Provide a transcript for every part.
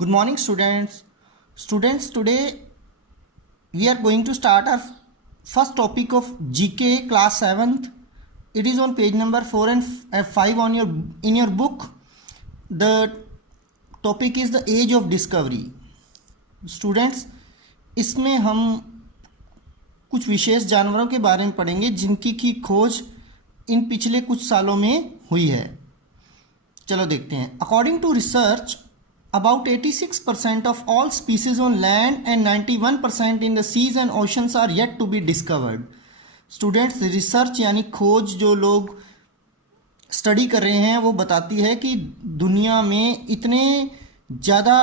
Good morning, students. Students, today we are going to start our first topic of GK class 7th. It is on page number 4 and 5 on your book. The topic is the age of discovery. Students, इसमें हम कुछ विशेष जानवरों के बारे में पढ़ेंगे जिनकी की खोज इन पिछले कुछ सालों में हुई है. चलो देखते हैं. According to research, about 86% of all species on land and 91% in the seas and oceans are yet to be discovered. Students, research यानी खोज जो लोग स्टडी कर रहे हैं वो बताती है कि दुनिया में इतने ज़्यादा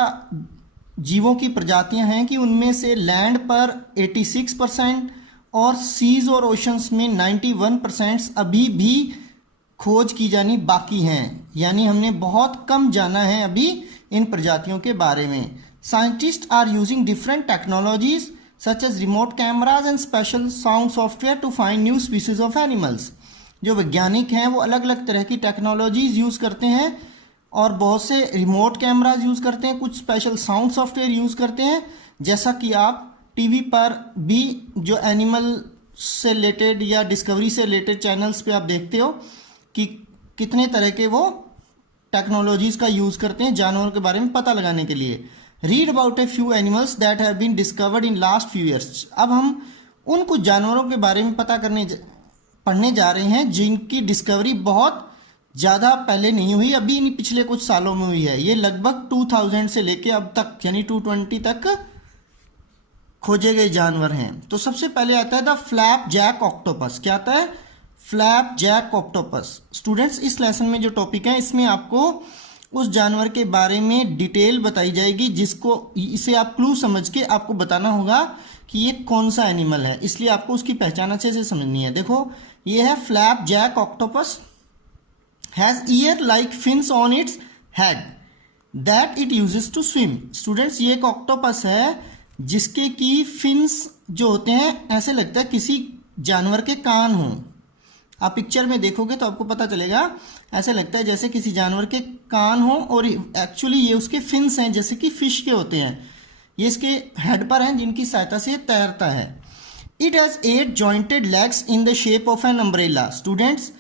जीवों की प्रजातियां हैं कि उनमें से लैंड पर 86% और सीज और ओशंस में 91% अभी भी खोज की जानी बाकी हैं. यानी हमने बहुत कम जाना है अभी इन प्रजातियों के बारे में. Scientist are using different technologies such as remote cameras and special sound software to find new species of animals. जो वैज्ञानिक हैं वो अलग अलग तरह की टेक्नोलॉजीज यूज़ करते हैं और बहुत से रिमोट कैमराज यूज़ करते हैं, कुछ स्पेशल साउंड सॉफ्टवेयर यूज़ करते हैं. जैसा कि आप टीवी पर भी जो एनिमल से रिलेटेड या डिस्कवरी से रिलेटेड चैनल्स पे आप देखते हो कि कितने तरह के वो टेक्नोलॉजीज़ का यूज़ करते हैं जानवरों के बारे में पता लगाने के लिए. Read about a few animals that have been discovered in last few years. अब हम उन कुछ जानवरों के बारे में पढ़ने जा रहे हैं जिनकी डिस्कवरी बहुत ज़्यादा पहले नहीं हुई, अभी इन पिछले कुछ सालों में हुई है. ये लगभग 2000 से लेके अब तक यानी 220 तक खोजे गए जानवर हैं. तो सबसे पहले आता है द फ्लैप जैक ऑक्टोपस. क्या आता है? Flapjack octopus. स्टूडेंट्स, इस लेसन में जो टॉपिक है इसमें आपको उस जानवर के बारे में डिटेल बताई जाएगी जिसको इसे आप क्लू समझ के आपको बताना होगा कि ये कौन सा एनिमल है. इसलिए आपको उसकी पहचान अच्छे से समझनी है. देखो, ये है flapjack octopus. Has ear like fins on its head that it uses to swim. Students, ये एक ऑक्टोपस है जिसके की फिन्स जो होते हैं ऐसे लगता है किसी जानवर के कान हों. आप पिक्चर में देखोगे तो आपको पता चलेगा ऐसे लगता है जैसे किसी जानवर के कान हो और एक्चुअली ये उसके फिन्स हैं जैसे कि फिश के होते हैं. ये इसके हेड पर हैं जिनकी सहायता से ये तैरता है. It has 8 jointed legs in the shape of an umbrella. Students,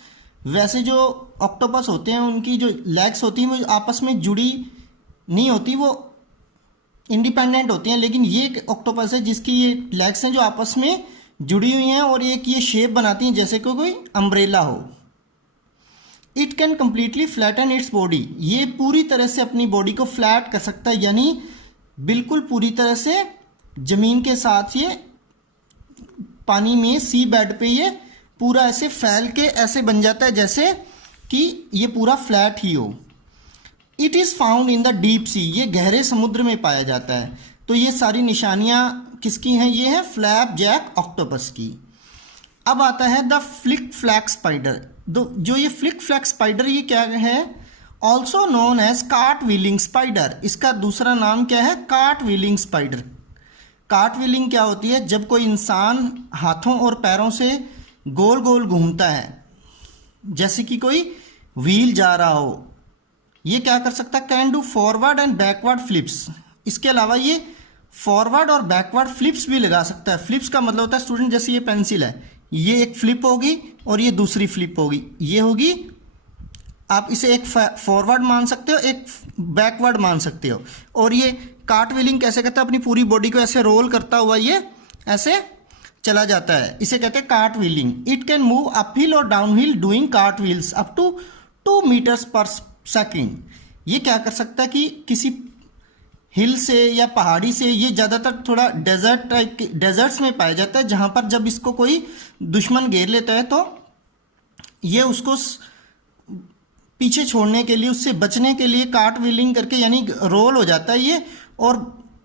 वैसे जो ऑक्टोपस होते हैं उनकी जो लेग्स होती हैं वो आपस में जुड़ी नहीं होती, वो इंडिपेंडेंट होती हैं. लेकिन ये एक ऑक्टोपस है जिसकी ये लेग्स हैं जो आपस में जुड़ी हुई हैं और एक ये शेप बनाती हैं जैसे कि कोई अम्ब्रेला हो. It can completely flatten its body. ये पूरी तरह से अपनी बॉडी को फ्लैट कर सकता है, यानी बिल्कुल पूरी तरह से जमीन के साथ ये पानी में सी बेड पे ये पूरा ऐसे फैल के ऐसे बन जाता है जैसे कि ये पूरा फ्लैट ही हो. It is found in the deep sea. ये गहरे समुद्र में पाया जाता है. तो ये सारी निशानियां किसकी हैं? ये है फ्लैप जैक ऑक्टोपस की. अब आता है द फ्लिक फ्लैक स्पाइडर. जो ये फ्लिक फ्लैक स्पाइडर ये क्या है? Also known as cartwheeling spider. इसका दूसरा नाम क्या है? Cartwheeling spider. Cartwheeling क्या होती है? जब कोई इंसान हाथों और पैरों से गोल गोल घूमता है जैसे कि कोई व्हील जा रहा हो. ये क्या कर सकता है? Can do forward and backward flips. इसके अलावा ये फॉरवर्ड और बैकवर्ड फ्लिप्स भी लगा सकता है. फ्लिप्स का मतलब होता है स्टूडेंट, जैसे ये पेंसिल है, ये एक फ्लिप होगी और ये दूसरी फ्लिप होगी. ये होगी, आप इसे एक फॉरवर्ड मान सकते हो, एक बैकवर्ड मान सकते हो. और ये कार्ट व्हीलिंग कैसे करता है? अपनी पूरी बॉडी को ऐसे रोल करता हुआ ये ऐसे चला जाता है. इसे कहते हैं cart wheeling. It can move uphill और downhill doing cart wheels up to 2 metres per second. ये क्या कर सकता है कि किसी हिल से या पहाड़ी से, ये ज़्यादातर थोड़ा डेजर्ट टाइप के डेजर्ट्स में पाया जाता है जहाँ पर जब इसको कोई दुश्मन घेर लेता है तो ये उसको पीछे छोड़ने के लिए, उससे बचने के लिए कार्ट व्हीलिंग करके यानी रोल हो जाता है ये और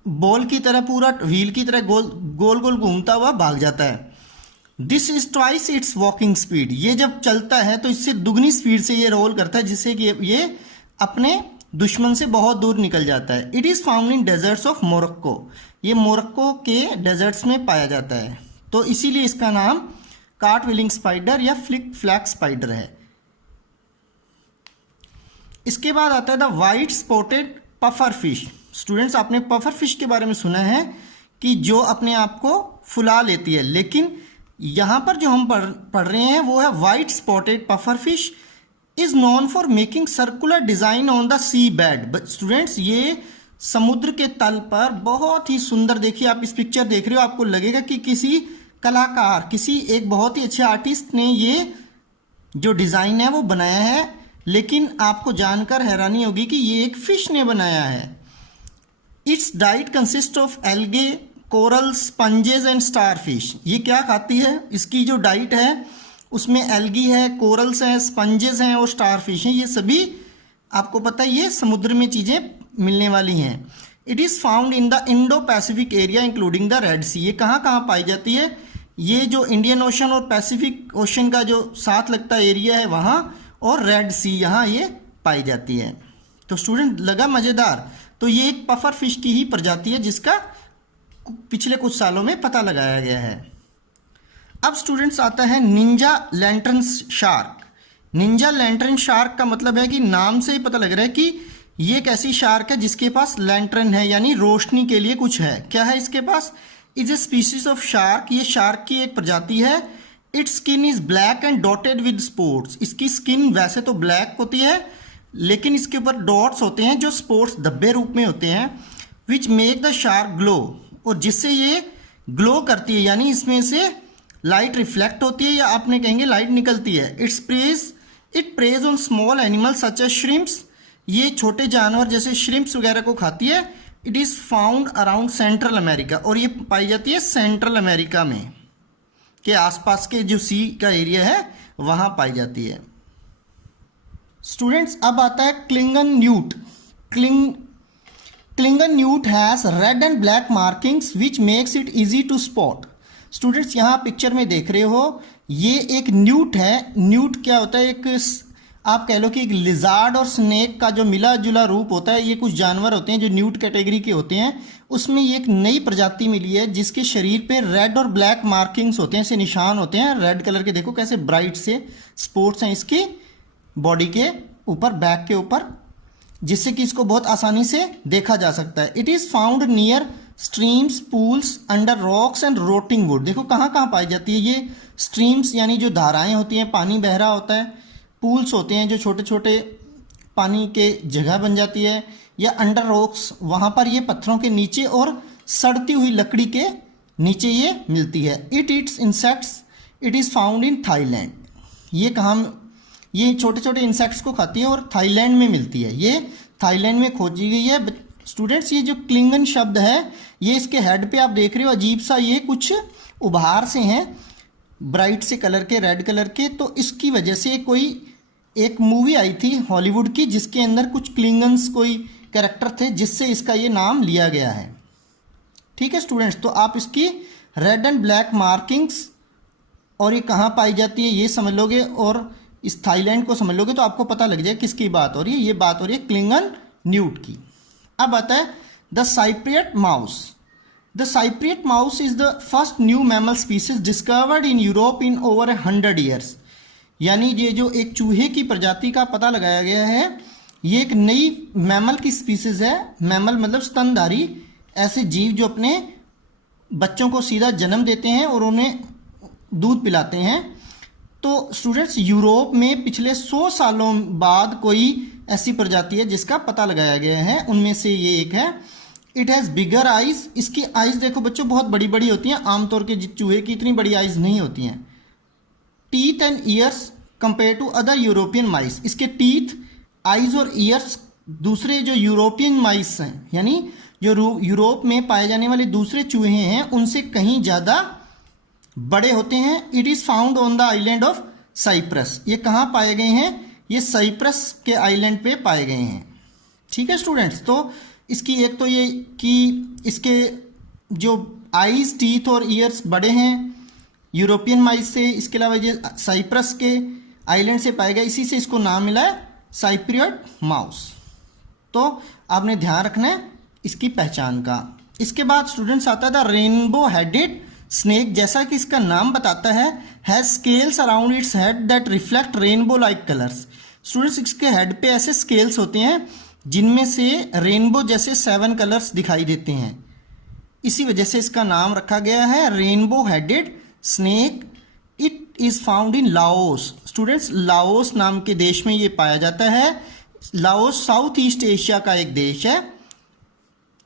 बॉल की तरह पूरा व्हील की तरह गोल गोल घूमता हुआ भाग जाता है. This is twice its walking speed. ये जब चलता है तो इससे दुगनी स्पीड से ये रोल करता है जिससे कि ये अपने दुश्मन से बहुत दूर निकल जाता है. It is found in desserts of Morocco. ये मोरक्को के डेजर्ट्स में पाया जाता है. तो इसीलिए इसका नाम कार्ट व्हीलिंग स्पाइडर या फ्लिक फ्लैक स्पाइडर है. इसके बाद आता है the white spotted puffer fish. Students आपने पफर फिश के बारे में सुना है कि जो अपने आप को फुला लेती है, लेकिन यहाँ पर जो हम पढ़ रहे हैं वो है white spotted puffer fish is known for making circular design on the sea bed. Students ये समुद्र के तल पर बहुत ही सुंदर, देखिए आप इस पिक्चर देख रहे हो, आपको लगेगा कि किसी कलाकार, किसी एक बहुत ही अच्छे आर्टिस्ट ने ये जो डिज़ाइन है वो बनाया है, लेकिन आपको जानकर हैरानी होगी कि ये एक फिश ने बनाया है। It's diet consist of algae, corals, sponges and star fish. ये क्या खाती है? इसकी जो डाइट है उसमें एल्गी है, कोरल्स हैं, स्पंजेस हैं और स्टार फिश हैं। ये सभी आपको पता है ये समुद्र में चीज़ें मिलने वाली हैं। It is found in the Indo Pacific area including the Red Sea. ये कहाँ कहाँ पाई जाती है? ये जो इंडियन ओशन और पैसिफिक ओशन का जो साथ लगता एरिया है वहाँ, और रेड सी, यहाँ ये पाई जाती है। तो स्टूडेंट लगा मज़ेदार? तो ये एक पफर फिश की ही प्रजाति है जिसका पिछले कुछ सालों में पता लगाया गया है। अब स्टूडेंट्स आता है Ninja lantern shark. Ninja lantern shark का मतलब है कि नाम से ही पता लग रहा है कि ये एक ऐसी शार्क है जिसके पास लैंटर्न है, यानी रोशनी के लिए कुछ है। क्या है इसके पास? Is a species of shark. ये शार्क की एक प्रजाति है। Its skin is black and dotted with spots. इसकी स्किन वैसे तो ब्लैक होती है, लेकिन इसके ऊपर डॉट्स होते हैं जो स्पॉट्स धब्बे रूप में होते हैं, which make the shark glow, और जिससे ये ग्लो करती है, यानी इसमें से लाइट रिफ्लेक्ट होती है, या आपने कहेंगे लाइट निकलती है। It preys on small animal such as shrimps. ये छोटे जानवर जैसे श्रिम्प्स वगैरह को खाती है। It is found around central America, और ये पाई जाती है सेंट्रल अमेरिका में के आसपास के जो सी का एरिया है वहाँ पाई जाती है। स्टूडेंट्स अब आता है Klingon newt. Klingon newt has red and black markings which makes it easy to spot. Students यहाँ पिक्चर में देख रहे हो, ये एक न्यूट है। न्यूट क्या होता है? एक आप कह लो कि एक लिजार्ड और स्नेक का जो मिला जुला रूप होता है। ये कुछ जानवर होते हैं जो न्यूट कैटेगरी के होते हैं। उसमें ये एक नई प्रजाति मिली है जिसके शरीर पे रेड और ब्लैक मार्किंग्स होते हैं, ऐसे निशान होते हैं रेड कलर के। देखो कैसे ब्राइट से स्पॉट्स हैं इसकी बॉडी के ऊपर, बैक के ऊपर, जिससे कि इसको बहुत आसानी से देखा जा सकता है। It is found near streams, pools, under rocks and rotting wood. देखो कहाँ कहाँ पाई जाती है ये स्ट्रीम्स, यानी जो धाराएं होती हैं, पानी बह रहा होता है। पूल्स होते हैं जो छोटे छोटे पानी के जगह बन जाती है, या अंडर रॉक्स, वहाँ पर ये पत्थरों के नीचे और सड़ती हुई लकड़ी के नीचे ये मिलती है। It eats insects. It is found in Thailand. ये कहाँ? ये छोटे छोटे इंसेक्ट्स को खाती है और थाईलैंड में मिलती है। ये थाईलैंड में खोजी गई है। स्टूडेंट्स ये जो क्लिंगन शब्द है, ये इसके हेड पे आप देख रहे हो अजीब सा ये कुछ उभार से हैं, ब्राइट से कलर के, रेड कलर के। तो इसकी वजह से कोई एक मूवी आई थी हॉलीवुड की जिसके अंदर कुछ क्लिंगन्स कोई कैरेक्टर थे, जिससे इसका ये नाम लिया गया है। ठीक है स्टूडेंट्स, तो आप इसकी रेड एंड ब्लैक मार्किंग्स और ये कहाँ पाई जाती है ये समझ लोगे, और इस थाईलैंड को समझ लोगे तो आपको पता लग जाए किसकी बात हो रही है। ये बात हो रही है क्लिंगन न्यूट की। अब आता है the Cypriot mouse. The Cypriot mouse is the first new mammal species discovered in Europe in over 100 years. यानी ये जो एक चूहे की प्रजाति का पता लगाया गया है, ये एक नई मैमल की स्पीसीज है। मैमल मतलब स्तनधारी ऐसे जीव जो अपने बच्चों को सीधा जन्म देते हैं और उन्हें दूध पिलाते हैं। तो स्टूडेंट्स यूरोप में पिछले 100 सालों बाद कोई ऐसी प्रजाति है जिसका पता लगाया गया है, उनमें से ये एक है। It has bigger eyes. इसकी आइज देखो बच्चों बहुत बड़ी बड़ी होती हैं, आमतौर के चूहे की इतनी बड़ी आइज नहीं होती हैं। Teeth and ears compare to other European mice. इसके टीथ, आइज और ईयर्स दूसरे जो यूरोपियन माइस हैं, यानी जो यूरोप में पाए जाने वाले दूसरे चूहे हैं, उनसे कहीं ज़्यादा बड़े होते हैं। It is found on the island of Cyprus. ये कहाँ पाए गए हैं? ये साइप्रस के आइलैंड पे पाए गए हैं। ठीक है स्टूडेंट्स, तो इसकी एक तो ये कि इसके जो आइज, टीथ और ईयर्स बड़े हैं यूरोपियन माइस से, इसके अलावा ये साइप्रस के आइलैंड से पाए गए, इसी से इसको नाम मिला है साइप्रियट माउस। तो आपने ध्यान रखना है इसकी पहचान का। इसके बाद स्टूडेंट्स आता है द रेनबो हेडेड स्नेक। जैसा कि इसका नाम बताता है, has scales around its head that reflect rainbow like colours. Students इसके हेड पे ऐसे स्केल्स होते हैं जिनमें से रेनबो जैसे 7 कलर्स दिखाई देते हैं। इसी वजह से इसका नाम रखा गया है rainbow headed snake. It is found in Laos. Students, Laos नाम के देश में ये पाया जाता है। लाओस साउथ ईस्ट एशिया का एक देश है।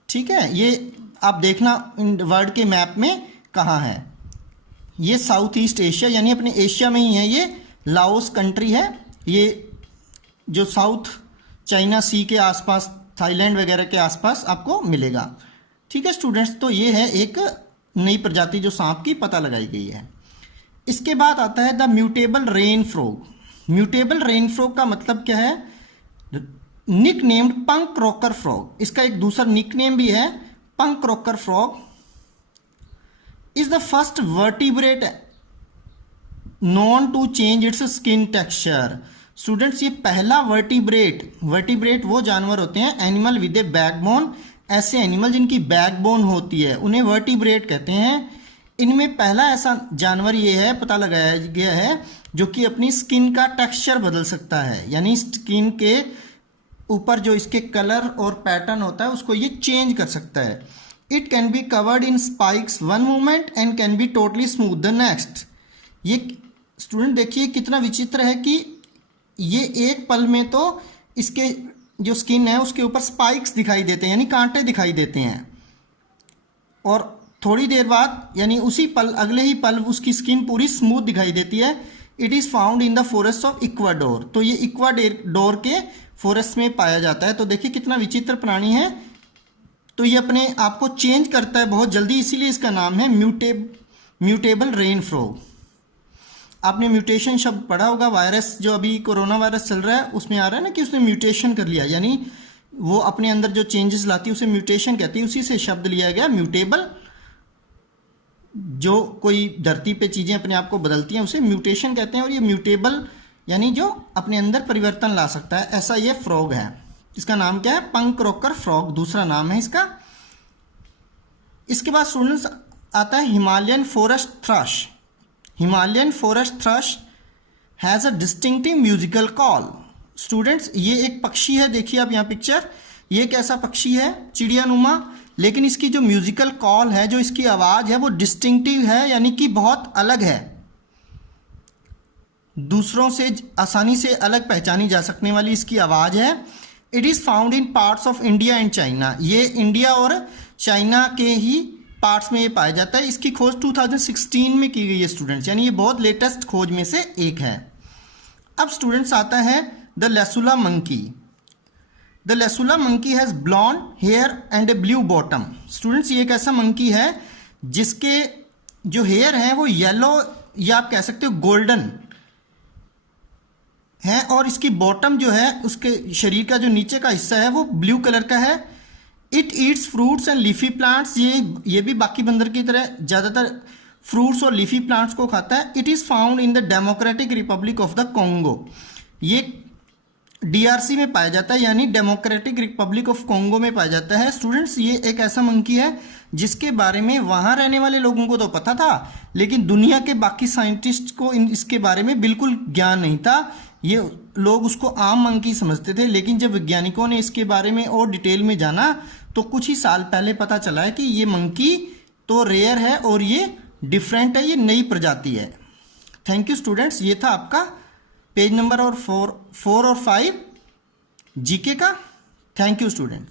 ठीक है, ये आप देखना वर्ल्ड के मैप में कहाँ है। ये साउथ ईस्ट एशिया यानी अपने एशिया में ही है। ये लाओस कंट्री है। ये जो साउथ चाइना सी के आसपास, थाईलैंड वगैरह के आसपास आपको मिलेगा। ठीक है स्टूडेंट्स, तो ये है एक नई प्रजाति जो सांप की पता लगाई गई है। इसके बाद आता है the mutable rain frog. Mutable rain frog का मतलब क्या है? Nicknamed punk rocker frog. इसका एक दूसरा निक नेम भी है, punk rocker frog is the first vertebrate known to change its skin texture. Students, ये पहला वर्टिब्रेट वो जानवर होते हैं एनिमल विद ए बैकबोन। ऐसे एनिमल जिनकी बैकबोन होती है उन्हें वर्टिब्रेट कहते हैं। इनमें पहला ऐसा जानवर ये है, पता लगाया गया है, जो कि अपनी स्किन का टेक्सचर बदल सकता है। यानी स्किन के ऊपर जो इसके कलर और पैटर्न होता है उसको ये चेंज कर सकता है। It can be covered in spikes one moment and can be totally smooth the next. ये स्टूडेंट देखिए कितना विचित्र है कि ये एक पल में तो इसके जो स्किन है उसके ऊपर स्पाइक्स दिखाई देते हैं, यानी कांटे दिखाई देते हैं, और थोड़ी देर बाद यानी उसी पल, अगले ही पल उसकी स्किन पूरी स्मूथ दिखाई देती है। It is found in the forest of Ecuador. तो ये इक्वाडोर के फॉरेस्ट में पाया जाता है। तो देखिए कितना विचित्र प्राणी है। तो ये अपने आप को चेंज करता है बहुत जल्दी, इसीलिए इसका नाम है म्यूटेबल रेन फ्रॉग। आपने म्यूटेशन शब्द पढ़ा होगा। वायरस जो अभी कोरोना वायरस चल रहा है उसमें आ रहा है ना कि उसने म्यूटेशन कर लिया, यानी वो अपने अंदर जो चेंजेस लाती है उसे म्यूटेशन कहती है। उसी से शब्द लिया गया म्यूटेबल। जो कोई धरती पे चीज़ें अपने आप को बदलती हैं उसे म्यूटेशन कहते हैं, और ये म्यूटेबल यानी जो अपने अंदर परिवर्तन ला सकता है, ऐसा ये फ्रॉग है। इसका नाम क्या है? पंक रॉकर फ्रॉग, दूसरा नाम है इसका। इसके बाद स्टूडेंट्स आता है Himalayan forest thrust. Himalayan forest thrust has a distinctive musical call. Students, ये एक पक्षी है, देखिए आप यहाँ पिक्चर, ये एक ऐसा पक्षी है चिड़ियानुमा, लेकिन इसकी जो म्यूजिकल कॉल है, जो इसकी आवाज़ है वो डिस्टिंक्टिव है, यानी कि बहुत अलग है, दूसरों से आसानी से अलग पहचानी जा सकने वाली इसकी आवाज़ है। It is found in parts of India and China. ये इंडिया और चाइना के ही पार्ट्स में ये पाया जाता है। इसकी खोज 2016 में की गई है स्टूडेंट्स, यानी ये बहुत लेटेस्ट खोज में से एक है। अब स्टूडेंट्स आता है the Lesula monkey. The Lesula monkey has blond hair and a blue bottom. Students, ये एक ऐसा मंकी है जिसके जो हेयर हैं वो येलो या आप कह सकते हो गोल्डन है, और इसकी बॉटम जो है उसके शरीर का जो नीचे का हिस्सा है वो ब्लू कलर का है। It eats fruits and leafy plants. ये भी बाकी बंदर की तरह ज़्यादातर फ्रूट्स और लीफी प्लांट्स को खाता है। It is found in the democratic Republic of the Congo. ये DRC में पाया जाता है, यानी डेमोक्रेटिक रिपब्लिक ऑफ कॉन्गो में पाया जाता है। स्टूडेंट्स, ये एक ऐसा मंकी है जिसके बारे में वहाँ रहने वाले लोगों को तो पता था, लेकिन दुनिया के बाकी साइंटिस्ट को इसके बारे में बिल्कुल ज्ञान नहीं था। ये लोग उसको आम मंकी समझते थे, लेकिन जब वैज्ञानिकों ने इसके बारे में और डिटेल में जाना तो कुछ ही साल पहले पता चला है कि ये मंकी तो रेयर है और ये डिफरेंट है, ये नई प्रजाति है। थैंक यू स्टूडेंट्स, ये था आपका पेज नंबर और 4 और 5 जीके का। Thank you student.